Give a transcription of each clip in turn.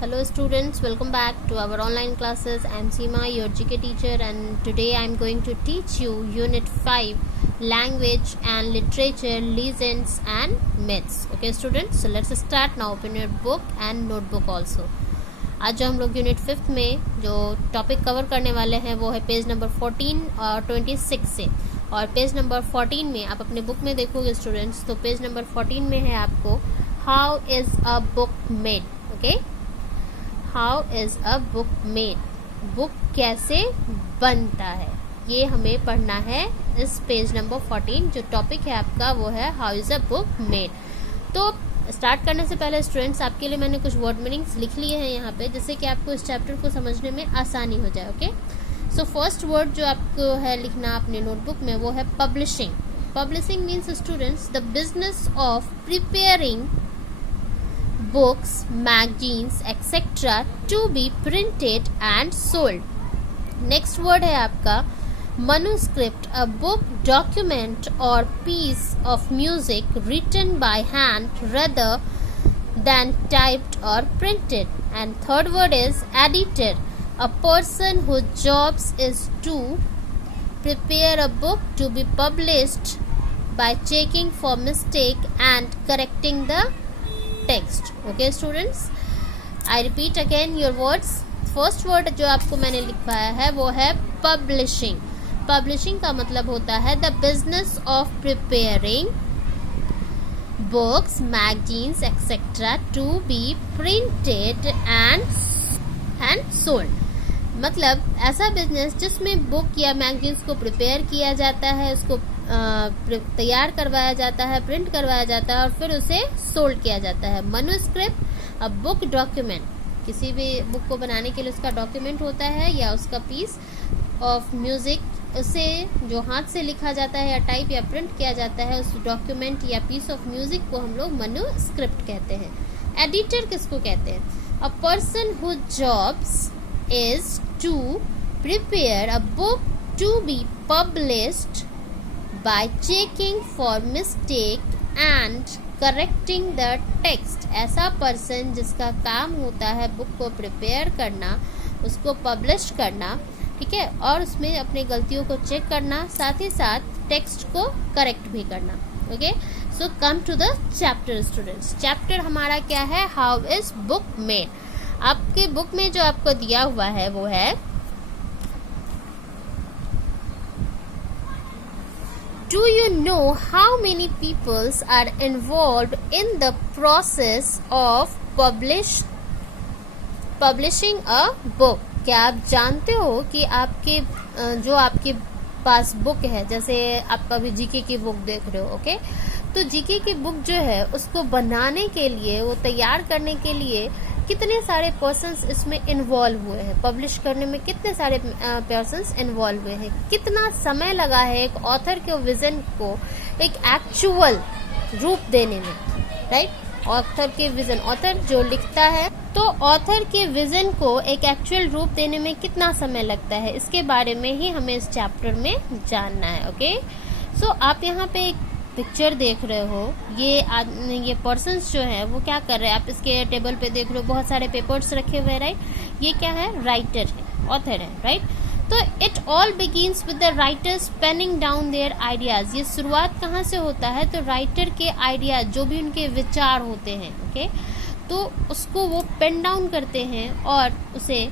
Hello students, welcome back to our online classes. I am Seema, your GK teacher, and today I am going to teach you Unit 5 Language and Literature Legends and Myths. Okay students, so let's start now. Open your book and notebook also. आज जो हम लोग unit 5 में जो topic cover करने वाले हैं वो है पेज नंबर 14 और 26 से। और पेज नंबर 14 में आप अपने बुक में देखोगे स्टूडेंट्स, तो पेज नंबर 14 में है आपको how is a book made. Okay, how is a book made, book कैसे बनता है, ये हमें पढ़ना है इस पेज नंबर 14। जो टॉपिक है आपका वो है how is a book made. तो स्टार्ट करने से पहले स्टूडेंट्स आपके लिए मैंने कुछ वर्ड मीनिंग्स लिख लिए हैं यहाँ पे, जिससे कि आपको इस चैप्टर को समझने में आसानी हो जाए। ओके, सो फर्स्ट वर्ड जो आपको है लिखना अपने नोटबुक में वो है publishing. Publishing means students the business of preparing books, magazines, etc. to be printed and sold. Next word है आपका manuscript, a book, document or piece of music written by hand rather than typed or printed. And third word is editor, a person whose job is to prepare a book to be published by checking for mistake and correcting the text. Okay students, I repeat again your words. First word जो आपको मैंने लिखवाया है वो है publishing. Publishing का मतलब होता है the business of preparing books, magazines etcetera to be printed and sold. मतलब ऐसा बिजनेस जिसमें बुक या मैगजीन्स को प्रिपेयर किया जाता है, उसको तैयार करवाया जाता है, प्रिंट करवाया जाता है और फिर उसे सोल्ड किया जाता है। मनुस्क्रिप्ट अ बुक डॉक्यूमेंट, किसी भी बुक को बनाने के लिए उसका डॉक्यूमेंट होता है या उसका पीस ऑफ म्यूजिक, उसे जो हाथ से लिखा जाता है या टाइप या प्रिंट किया जाता है, उस डॉक्यूमेंट या पीस ऑफ म्यूजिक को हम लोग मनुस्क्रिप्ट कहते हैं। एडिटर किसको कहते हैं? A person who jobs is to prepare a book to be published by checking for mistake and correcting the text। ऐसा पर्सन जिसका काम होता है बुक को प्रिपेयर करना, उसको पब्लिश करना, ठीक है, और उसमें अपनी गलतियों को चेक करना, साथ ही साथ टेक्स्ट को करेक्ट भी करना। Okay, so come to the chapter students. Chapter हमारा क्या है? How is book made. आपके बुक में जो आपको दिया हुआ है वो है Do you know how many peoples are involved in the process of publishing a book? क्या आप जानते हो कि आपके जो आपके पास बुक है, जैसे आप अभी जीके की बुक देख रहे हो, ओके, तो जीके की बुक जो है उसको बनाने के लिए, वो तैयार करने के लिए कितने सारे पर्सन्स इसमें इन्वॉल्व हुए हैं, पब्लिश करने में कितने सारे पर्सन्स इन्वॉल्व हुए हैं, कितना समय लगा है एक ऑथर के विजन को एक एक्चुअल रूप देने में, राइट। ऑथर के विजन, ऑथर जो लिखता है तो ऑथर के विजन को एक एक्चुअल रूप देने में कितना समय लगता है, इसके बारे में ही हमें इस चैप्टर में जानना है। ओके, सो आप यहाँ पे एक पिक्चर देख रहे हो, ये पर्सन्स जो है वो क्या कर रहे हैं, आप इसके टेबल पे देख रहे हो बहुत सारे पेपर्स रखे हुए हैं, राइट। ये क्या है? राइटर है, ऑथर है, राइट। तो it all begins with the writers penning down their ideas. ये शुरुआत कहाँ से होता है? तो राइटर के आइडियाज, जो भी उनके विचार होते हैं, ओके, तो उसको वो पेन डाउन करते हैं और उसे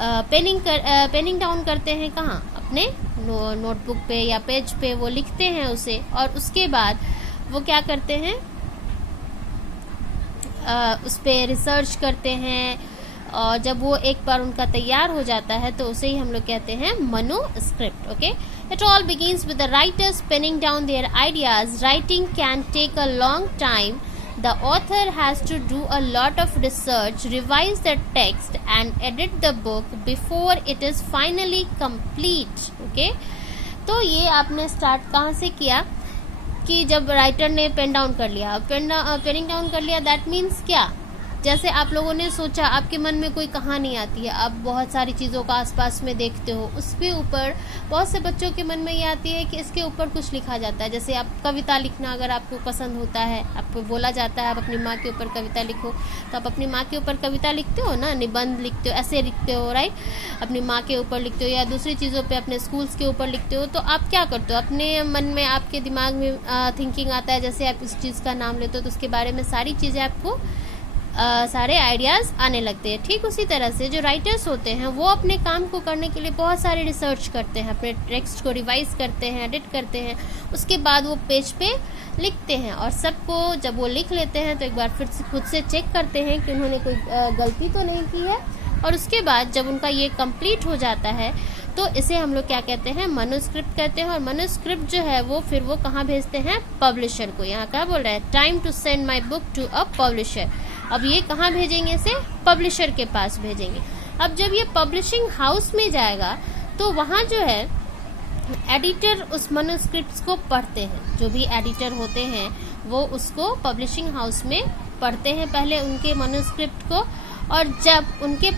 पेनिंग डाउन करते हैं कहाँ? अपने नोटबुक पे या पेज पे वो लिखते हैं उसे, और उसके बाद वो क्या करते हैं? उस पे रिसर्च करते हैं, और जब वो एक बार उनका तैयार हो जाता है तो उसे ही हम लोग कहते हैं manuscript. Okay, it all begins with the writers penning down their ideas. Writing can take a long time. The author has to do a lot of research, revise the text and edit the book before it is finally complete. Okay? तो ये आपने start कहाँ से किया कि जब writer ने pen down कर लिया, पेनिंग डाउन कर लिया, दैट मीन्स क्या? जैसे आप लोगों ने सोचा, आपके मन में कोई कहानी आती है, आप बहुत सारी चीज़ों का आसपास में देखते हो, उसके ऊपर बहुत से बच्चों के मन में ये आती है कि इसके ऊपर कुछ लिखा जाता है। जैसे आप कविता लिखना अगर आपको पसंद होता है, आपको बोला जाता है आप अपनी माँ के ऊपर कविता लिखो, तो आप अपनी माँ के ऊपर कविता लिखते हो ना, निबंध लिखते हो, ऐसे लिखते हो, राइट, अपनी माँ के ऊपर लिखते हो या दूसरी चीज़ों पे अपने स्कूल्स के ऊपर लिखते हो। तो आप क्या करते हो, अपने मन में आपके दिमाग में थिंकिंग आता है, जैसे आप इस चीज़ का नाम लेते हो तो उसके बारे में सारी चीज़ें आपको सारे आइडियाज़ आने लगते हैं। ठीक उसी तरह से जो राइटर्स होते हैं वो अपने काम को करने के लिए बहुत सारे रिसर्च करते हैं, अपने टेक्स्ट को रिवाइज करते हैं, एडिट करते हैं, उसके बाद वो पेज पे लिखते हैं और सबको जब वो लिख लेते हैं तो एक बार फिर से खुद से चेक करते हैं कि उन्होंने कोई गलती तो नहीं की है। और उसके बाद जब उनका ये कंप्लीट हो जाता है तो इसे हम लोग क्या कहते हैं, मनुस्क्रिप्ट कहते हैं। और मनुस्क्रिप्ट जो है वो फिर वो कहाँ भेजते हैं, पब्लिशर को। यहाँ क्या बोल रहा है, time to send my book to a publisher. अब ये कहाँ भेजेंगे, इसे पब्लिशर के पास भेजेंगे। अब जब ये पब्लिशिंग हाउस में जाएगा तो वहाँ जो है एडिटर उस मनुस्क्रिप्ट को पढ़ते हैं। जो भी एडिटर होते हैं वो उसको पब्लिशिंग हाउस में पढ़ते हैं पहले उनके मनुस्क्रिप्ट को, और जब उनके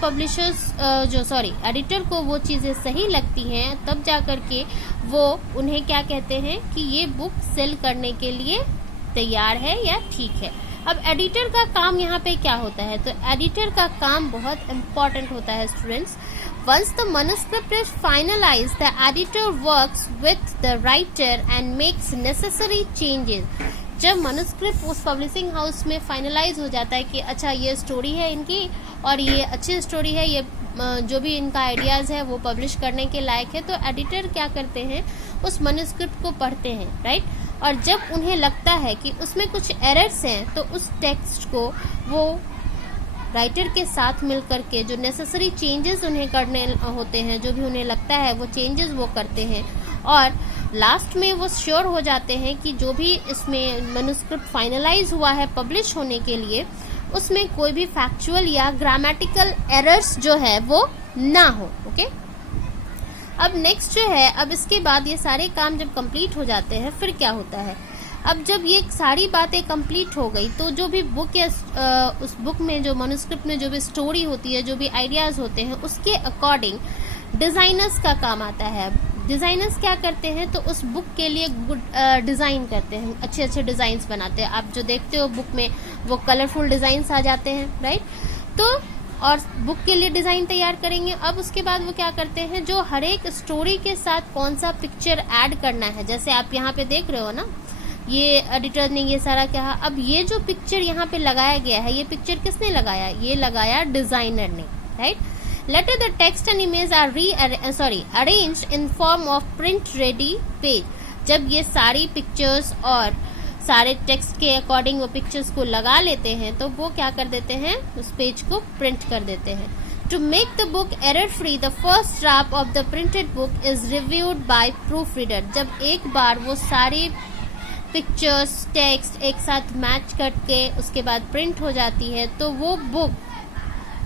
एडिटर को वो चीज़ें सही लगती हैं तब जा कर के वो उन्हें क्या कहते हैं कि ये बुक सेल करने के लिए तैयार है या ठीक है। अब एडिटर का काम यहाँ पे क्या होता है, तो एडिटर का काम बहुत इम्पॉर्टेंट होता है students. Once the manuscript is finalized, the editor works with the writer and makes necessary changes. जब मनुस्क्रिप्ट उस पब्लिशिंग हाउस में फाइनलाइज हो जाता है कि अच्छा ये स्टोरी है इनकी और ये अच्छी स्टोरी है, ये जो भी इनका आइडियाज़ है वो पब्लिश करने के लायक है, तो एडिटर क्या करते हैं, उस मनुस्क्रिप्ट को पढ़ते हैं, राइट। और जब उन्हें लगता है कि उसमें कुछ एरर्स हैं तो उस टेक्स्ट को वो राइटर के साथ मिल करके जो नेसेसरी चेंजेस उन्हें करने होते हैं, जो भी उन्हें लगता है वो चेंजेस वो करते हैं। और लास्ट में वो श्योर हो जाते हैं कि जो भी इसमें मनुस्क्रिप्ट फाइनलाइज हुआ है पब्लिश होने के लिए, उसमें कोई भी फैक्चुअल या ग्रामेटिकल एरर्स जो है वो ना हो। ओके, अब नेक्स्ट जो है, अब इसके बाद ये सारे काम जब कंप्लीट हो जाते हैं फिर क्या होता है, अब जब ये सारी बातें कंप्लीट हो गई तो जो भी बुक या उस बुक में जो मनुस्क्रिप्ट में जो भी स्टोरी होती है, जो भी आइडियाज़ होते हैं, उसके अकॉर्डिंग डिज़ाइनर्स का काम आता है। डिज़ाइनर्स क्या करते हैं, तो उस बुक के लिए गुड डिज़ाइन करते हैं, अच्छे अच्छे डिज़ाइंस बनाते हैं। आप जो देखते हो बुक में वो कलरफुल डिज़ाइंस आ जाते हैं, राइट। तो और बुक के लिए डिज़ाइन तैयार करेंगे। अब उसके बाद वो क्या करते हैं, जो हर एक स्टोरी के साथ कौन सा पिक्चर ऐड करना है, जैसे आप यहाँ पे देख रहे हो ना, ये एडिटर ने ये सारा कहा। अब ये जो पिक्चर यहाँ पे लगाया गया है, ये पिक्चर किसने लगाया, ये लगाया डिज़ाइनर ने, right. Later the text and image are arranged in form of print ready page. जब ये सारी पिक्चर्स और सारे टेक्स्ट के अकॉर्डिंग वो पिक्चर्स को लगा लेते हैं तो वो क्या कर देते हैं, उस पेज को प्रिंट कर देते हैं। To make the book error free, the first draft of the printed book is reviewed by proofreader. जब एक बार वो सारी पिक्चर्स टेक्स्ट एक साथ मैच करके उसके बाद प्रिंट हो जाती है तो वो बुक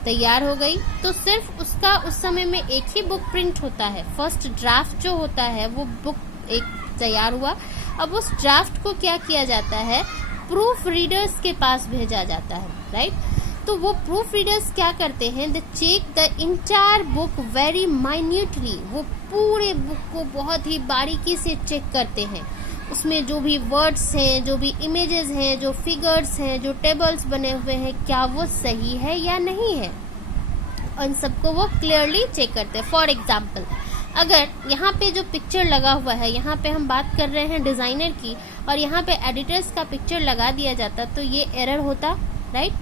तैयार हो गई। तो सिर्फ उसका उस समय में एक ही बुक प्रिंट होता है, फर्स्ट ड्राफ्ट जो होता है वो बुक एक तैयार हुआ। अब उस ड्राफ्ट को क्या किया जाता है, प्रूफ रीडर्स के पास भेजा जाता है, राइट। तो वो प्रूफ रीडर्स क्या करते हैं, they check the entire book very minutely. वो पूरे बुक को बहुत ही बारीकी से चेक करते हैं, उसमें जो भी वर्ड्स हैं, जो भी इमेजेस हैं, जो फिगर्स हैं, जो टेबल्स बने हुए हैं, क्या वो सही है या नहीं है, उन सबको वो क्लियरली चेक करते हैं। फॉर एग्जाम्पल, अगर यहाँ पे जो पिक्चर लगा हुआ है, यहाँ पे हम बात कर रहे हैं डिज़ाइनर की, और यहाँ पे एडिटर्स का पिक्चर लगा दिया जाता तो ये एरर होता, राइट।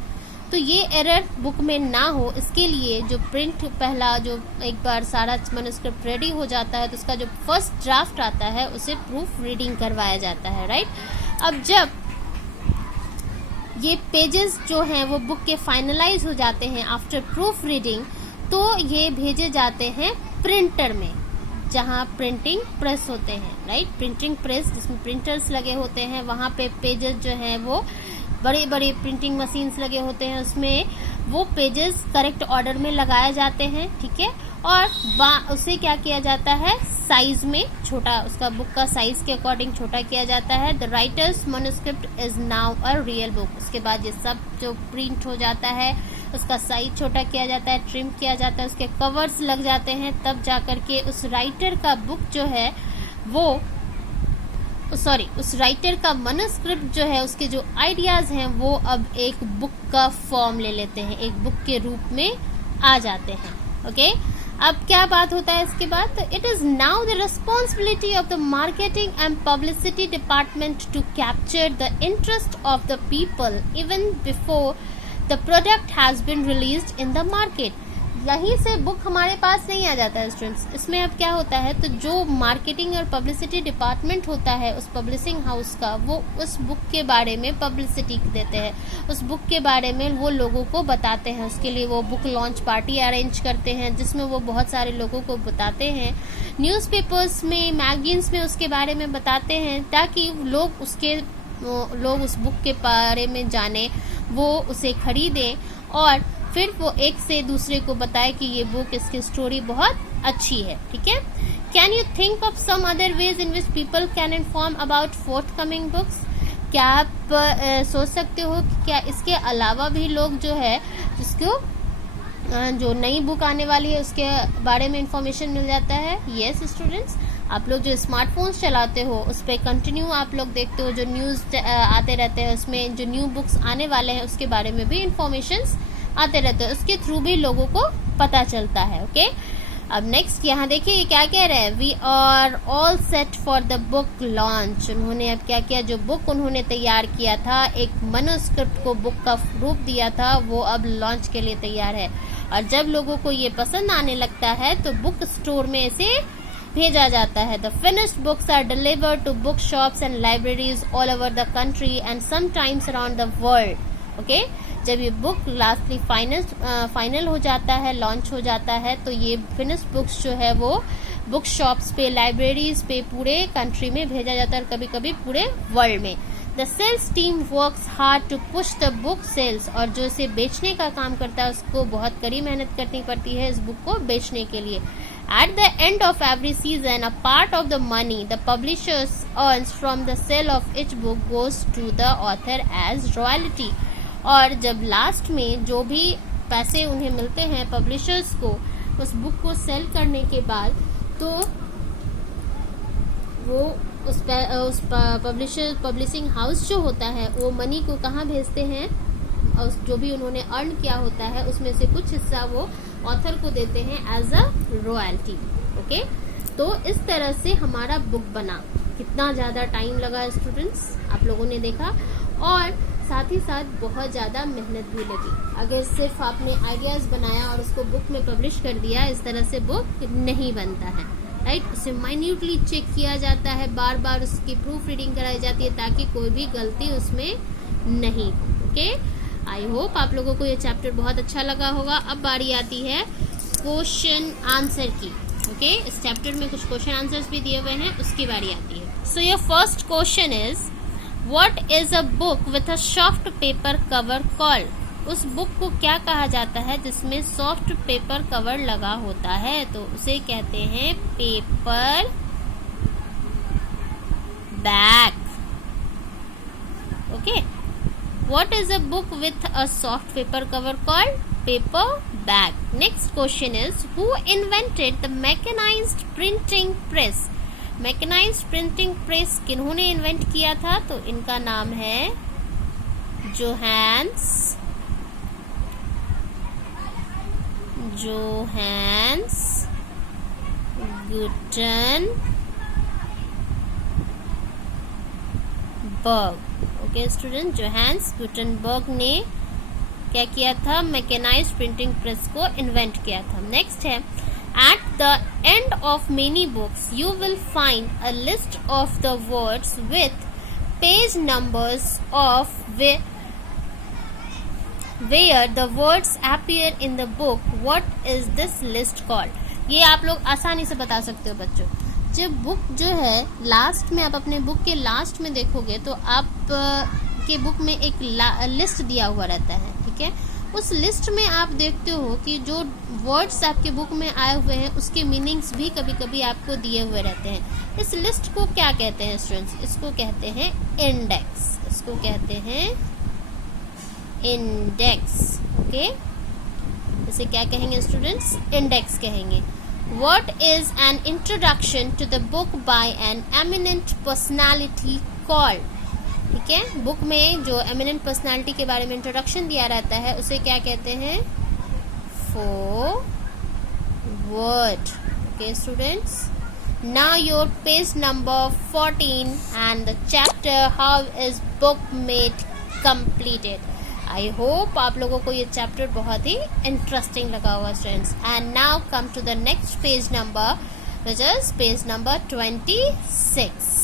तो ये एरर बुक में ना हो, इसके लिए जो प्रिंट पहला जो एक बार सारा मैन्युस्क्रिप्ट रेडी हो जाता है तो उसका जो फर्स्ट ड्राफ्ट आता है उसे प्रूफ रीडिंग करवाया जाता है, राइट। अब जब ये पेजेस जो हैं वो बुक के फाइनलाइज हो जाते हैं आफ्टर प्रूफ रीडिंग, तो ये भेजे जाते हैं प्रिंटर में, जहाँ प्रिंटिंग प्रेस होते हैं, राइट। प्रिंटिंग प्रेस जिसमें प्रिंटर्स लगे होते हैं, वहाँ पे पेजेस जो हैं वो बड़े बड़े प्रिंटिंग मशीन्स लगे होते हैं, उसमें वो पेजेस करेक्ट ऑर्डर में लगाए जाते हैं, ठीक है। और उसे क्या किया जाता है, साइज में छोटा, उसका बुक का साइज के अकॉर्डिंग छोटा किया जाता है। The writers manuscript is now a real book. उसके बाद ये सब जो प्रिंट हो जाता है उसका साइज छोटा किया जाता है, ट्रिम किया जाता है, उसके कवर्स लग जाते हैं, तब जाकर के उस राइटर का बुक जो है वो उस राइटर का मैन्युस्क्रिप्ट जो है, उसके जो आइडियाज हैं वो अब एक बुक का फॉर्म ले लेते हैं, एक बुक के रूप में आ जाते हैं। ओके, अब क्या बात होता है इसके बाद, it is now the responsibility of the marketing and publicity department to capture the interest of the people even before the product has been released in the market. यहीं से बुक हमारे पास नहीं आ जाता है स्टूडेंट्स। इसमें अब क्या होता है, तो जो मार्केटिंग और पब्लिसिटी डिपार्टमेंट होता है उस पब्लिशिंग हाउस का, वो उस बुक के बारे में पब्लिसिटी देते हैं, उस बुक के बारे में वो लोगों को बताते हैं। उसके लिए वो बुक लॉन्च पार्टी अरेंज करते हैं जिसमें वो बहुत सारे लोगों को बताते हैं, न्यूज़पेपर्स में, मैगजीन्स में उसके बारे में बताते हैं, ताकि लोग उस बुक के बारे में जाने, वो उसे खरीदें और फिर वो एक से दूसरे को बताए कि ये बुक, इसकी स्टोरी बहुत अच्छी है, ठीक है। Can you think of some other ways in which people can inform about forthcoming books? क्या आप सोच सकते हो कि क्या इसके अलावा भी लोग जो है जिसको जो नई बुक आने वाली है उसके बारे में इंफॉर्मेशन मिल जाता है? यस स्टूडेंट्स, आप लोग जो स्मार्टफोन्स चलाते हो उस पर कंटिन्यू आप लोग देखते हो, जो न्यूज़ आते रहते हैं उसमें जो न्यू बुक्स आने वाले हैं उसके बारे में भी इंफॉर्मेशंस आते रहते हैं, उसके थ्रू भी लोगों को पता चलता है। ओके, अब नेक्स्ट यहाँ देखिए ये क्या कह रहे हैं, we are all set for the book launch. उन्होंने अब क्या किया, जो बुक उन्होंने तैयार किया था, एक मैन्युस्क्रिप्ट को बुक का रूप दिया था, वो अब लॉन्च के लिए तैयार है। और जब लोगों को ये पसंद आने लगता है तो बुक स्टोर में इसे भेजा जाता है। The finished books are delivered to book shops and libraries all over the country and sometimes around the world. Okay, जब ये बुक लास्टली फाइनल हो जाता है, लॉन्च हो जाता है, तो ये फिनिश्ड बुक्स जो है वो बुक शॉप्स पे, लाइब्रेरीज पे पूरे कंट्री में भेजा जाता है और कभी कभी पूरे वर्ल्ड में। The sales team works hard to push the book sales. और जो इसे बेचने का काम करता है उसको बहुत कड़ी मेहनत करनी पड़ती है इस बुक को बेचने के लिए। At the end of every season, a part of the money the publishers earns from the sale of each book goes to the author as royalty। और जब लास्ट में जो भी पैसे उन्हें मिलते हैं पब्लिशर्स को उस बुक को सेल करने के बाद, तो वो उस पब्लिशिंग हाउस जो होता है वो मनी को कहाँ भेजते हैं, और जो भी उन्होंने अर्न किया होता है उसमें से कुछ हिस्सा वो ऑथर को देते हैं एज अ रॉयल्टी। ओके, तो इस तरह से हमारा बुक बना। कितना ज़्यादा टाइम लगा स्टूडेंट्स, आप लोगों ने देखा, और साथ ही साथ बहुत ज़्यादा मेहनत भी लगी। अगर सिर्फ आपने आइडियाज़ बनाया और उसको बुक में पब्लिश कर दिया, इस तरह से बुक नहीं बनता है, राइट। उसे माइन्यूटली चेक किया जाता है, बार बार उसकी प्रूफ रीडिंग कराई जाती है ताकि कोई भी गलती उसमें नहीं हो। ओके, आई होप आप लोगों को ये चैप्टर बहुत अच्छा लगा होगा। अब बारी आती है क्वेश्चन आंसर की। ओके, इस चैप्टर में कुछ क्वेश्चन आंसर्स भी दिए हुए हैं, उसकी बारी आती है। So your first question is, what is a book with a soft paper cover called? उस बुक को क्या कहा जाता है जिसमें सॉफ्ट पेपर कवर लगा होता है? तो उसे कहते हैं paper bag. Okay, what is a book with a soft paper cover called? Paper bag. Next question is, who invented the mechanized printing press? Mechanized printing press किन्होंने इन्वेंट किया था? तो इनका नाम है Johannes Gutenberg. Okay student, Johannes Gutenberg ने क्या किया था? मैकेनाइज्ड प्रिंटिंग प्रेस को इन्वेंट किया था। नेक्स्ट है, at the end of many books you will find a list of the words with page numbers of where the words appear in the book. What is this list called? ये आप लोग आसानी से बता सकते हो बच्चों। जब बुक जो है लास्ट में, आप अपने बुक के लास्ट में देखोगे तो आप के बुक में एक लिस्ट दिया हुआ रहता है, ठीक है। उस लिस्ट में आप देखते हो कि जो वर्ड्स आपके बुक में आए हुए हैं उसके मीनिंग्स भी कभी कभी आपको दिए हुए रहते हैं। इस लिस्ट को क्या कहते हैं स्टूडेंट्स? इसको कहते हैं इंडेक्स। इसको कहते हैं इंडेक्स। ओके, इसे क्या कहेंगे स्टूडेंट्स? इंडेक्स कहेंगे। What is an introduction to the book by an eminent personality called? ठीक है, बुक में जो एमिनेंट पर्सनालिटी के बारे में इंट्रोडक्शन दिया रहता है उसे क्या कहते हैं? foreword. Okay students, now your page number 14 and the chapter how is book made completed. I hope आप लोगों को ये चैप्टर बहुत ही इंटरेस्टिंग लगा होगा students. And now come to the next page number, which is page number 26।